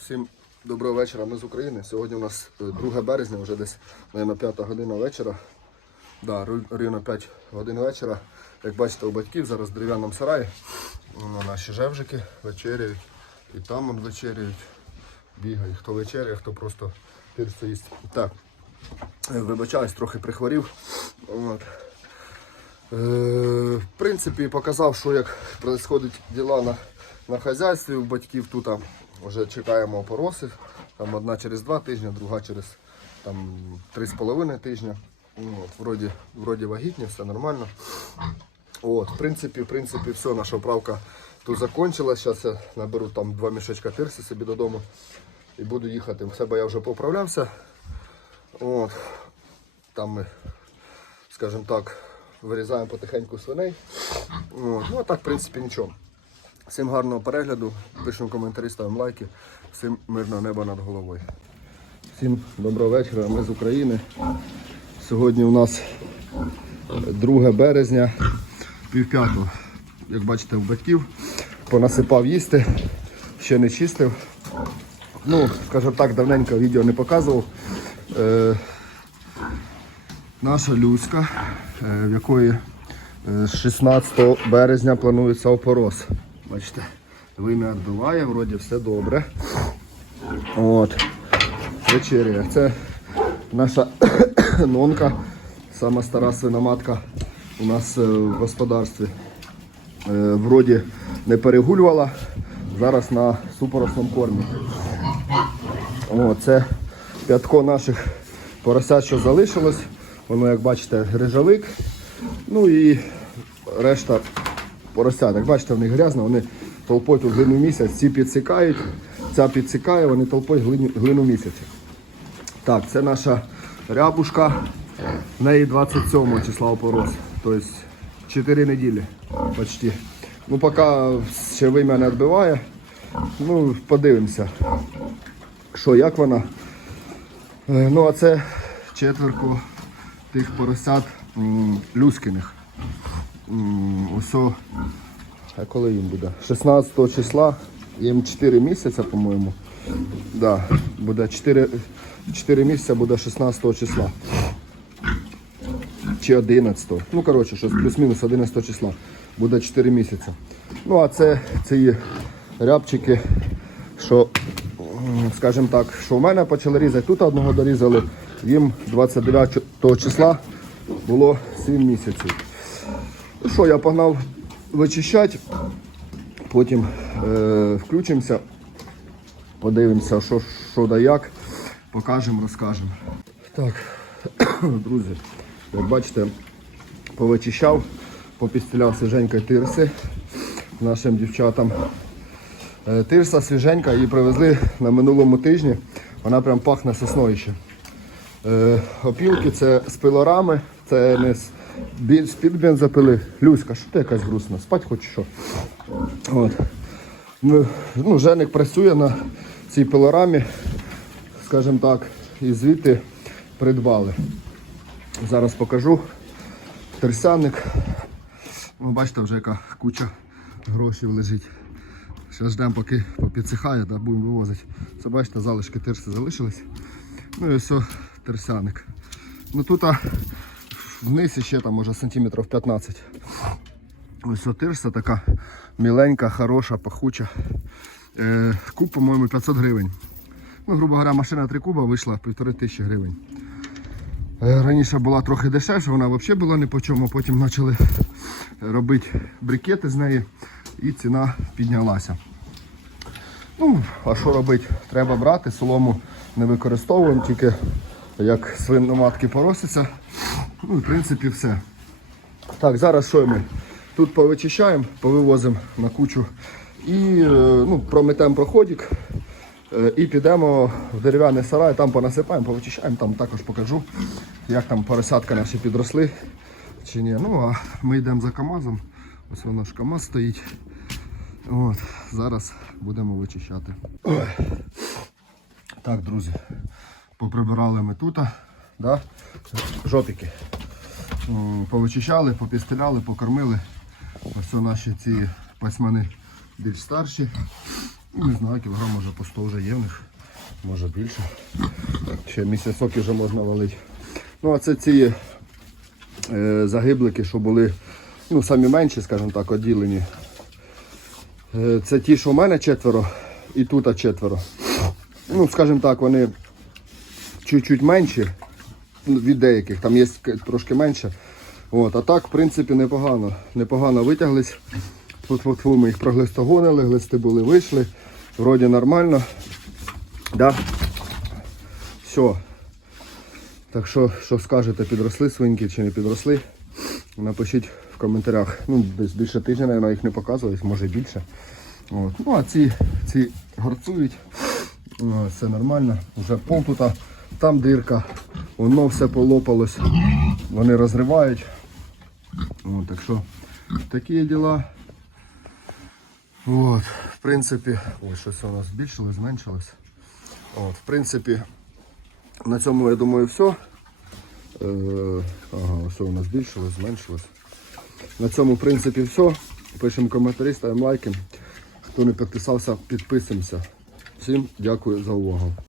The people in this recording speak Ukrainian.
Всім доброго вечора, ми з України. Сьогодні у нас е, 2 березня, вже десь, мабуть, 5 година вечора. Да, рівно 5 годин вечора. Як бачите, у батьків зараз в дерев'яному сараї. Ну, наші жевжики вечеряють. І там он вечеряють. Бігають. Хто вечеряє, хто просто пірсу їсть. Так, е, вибачаюсь, трохи прихворів. От. Е, В принципі, показав, що як відбуваються діла на, на хазяйстві у батьків тут. Вже чекаємо опороси. Там одна через два тижні, друга через там, три з половиною тижня. От, вроді, вроді вагітні, все нормально. От, в принципі, в принципі, все, наша вправка тут закончилась. Зараз я наберу там два мішечка тирси собі додому і буду їхати. В себе я вже поправлявся. От. Там ми, скажімо так, вирізаємо потихеньку свиней. От. Ну а так, в принципі, нічого. Всім гарного перегляду, пишемо коментарі, ставимо лайки. Всім мирного неба над головою. Всім доброго вечора, ми з України. Сьогодні у нас 2 березня, пів п'ятого. Як бачите, у батьків понасипав їсти, ще не чистив. Ну, скажімо так, давненько відео не показував. Е, наша Люська, е, в якої е, з 16 березня планується опорос. Бачите, вим'я відбиває, вроді все добре. От. Вечеря. Це наша нонка, сама стара свиноматка у нас е, в господарстві. Е, Вроді не перегулювала, зараз на супоросному кормі. Це п'ятко наших поросят, що залишилось. Воно, як бачите, грижовик. Ну і решта поросят. Як бачите, в них грязно, вони толпою тут глину місяць, ці підсікають, ця підсікає, вони толпою глину, місяця. Так, це наша рябушка. В неї 27 числа опорос. Тобто 4 неділі почти. Ну, поки ще вим'я не відбиває. Ну, подивимося, що як вона. Е, Ну, а це четверку тих поросят м, Ось, а коли їм буде? 16 числа, їм 4 місяці, по-моєму. Да, буде 4, 4 місяця буде 16 числа. Чи 11. Ну, коротше, щось плюс-мінус 11 числа. Буде 4 місяці. Ну, а це ці рябчики, що, скажімо так, що в мене почали різати, тут одного дорізали, їм 29 числа було 7 місяців. Ну що, я погнав вичищати, потім е, включимося, подивимося, що, що да як, покажемо, розкажемо. Так, друзі, як бачите, повичищав, попістіляв свіженької тирси нашим дівчатам. Е, Тирса свіженька, її привезли на минулому тижні. Вона прям пахне сосною ще. Е, опілки це з пилорами, це не з, бі- з-під. Люська, що ти якась грустна? Спать хочеш що? От. Ну, ну, Женик працює на цій пилорамі, скажімо так, і звідти придбали. Зараз покажу. Терсяник. Ви бачите, вже яка куча грошей лежить. Зараз ждемо, поки попідсихає, да, будемо вивозити. Це бачите, залишки тирси залишились. Ну і все, терсяник. Ну тут вниз ще там може сантиметрів 15. Ось о, така міленька, хороша, пахуча. Е, куб, по-моєму, 500 гривень. Ну, грубо говоря, машина 3 куба вийшла півтори тисячі гривень. Е, Раніше була трохи дешевша, вона взагалі була ні по чому, потім почали робити брикети з неї і ціна піднялася. Ну, а що робити? Треба брати, солому не використовуємо, тільки як свиноматки поросяться. Ну в принципі все. Так, зараз що ми? Тут повичищаємо, повивозимо на кучу і е, ну, прометемо проходик. Е, І підемо в дерев'яний сарай, там понасипаємо, повичищаємо, там також покажу, як там поросятка наші підросли чи ні. Ну а ми йдемо за КАМАЗом. Ось воно ж КАМАЗ стоїть. От, зараз будемо вичищати. Ой. Так, друзі, поприбирали ми тут, да? жопики. Повичищали, попістеляли, покормили. Ось наші ці пасьмани більш старші. Не знаю, кілограм може по 100 вже є в них, може більше. Ще місяцок вже можна валити. Ну а це ці е, загиблики, що були ну, самі менші, скажімо так, оділені. Е, Це ті, що в мене четверо, і тут четверо. Ну, скажімо так, вони чуть-чуть менші від деяких, там є трошки менше. От, а так, в принципі, непогано. Непогано витяглись. Ми їх проглистогонили, глисти були, вийшли. Вроді нормально. Да? Все. Так що, що скажете, підросли свиньки чи не підросли? Напишіть в коментарях. Ну, десь більше тижня, мабуть, їх не показували, може більше. От. Ну а ці, ці горцують. Все нормально. Вже пол тут, там дирка, воно все полопалось. Вони розривають. От, так що такі діла. От, в принципі, ой, щось у нас збільшилось, зменшилось. От, в принципі, на цьому я думаю все. Е, ага, все у нас збільшилось, зменшилось. На цьому, в принципі, все. Пишемо коментарі, ставимо лайки. Хто не підписався, підписуємося. Всім дякую за увагу.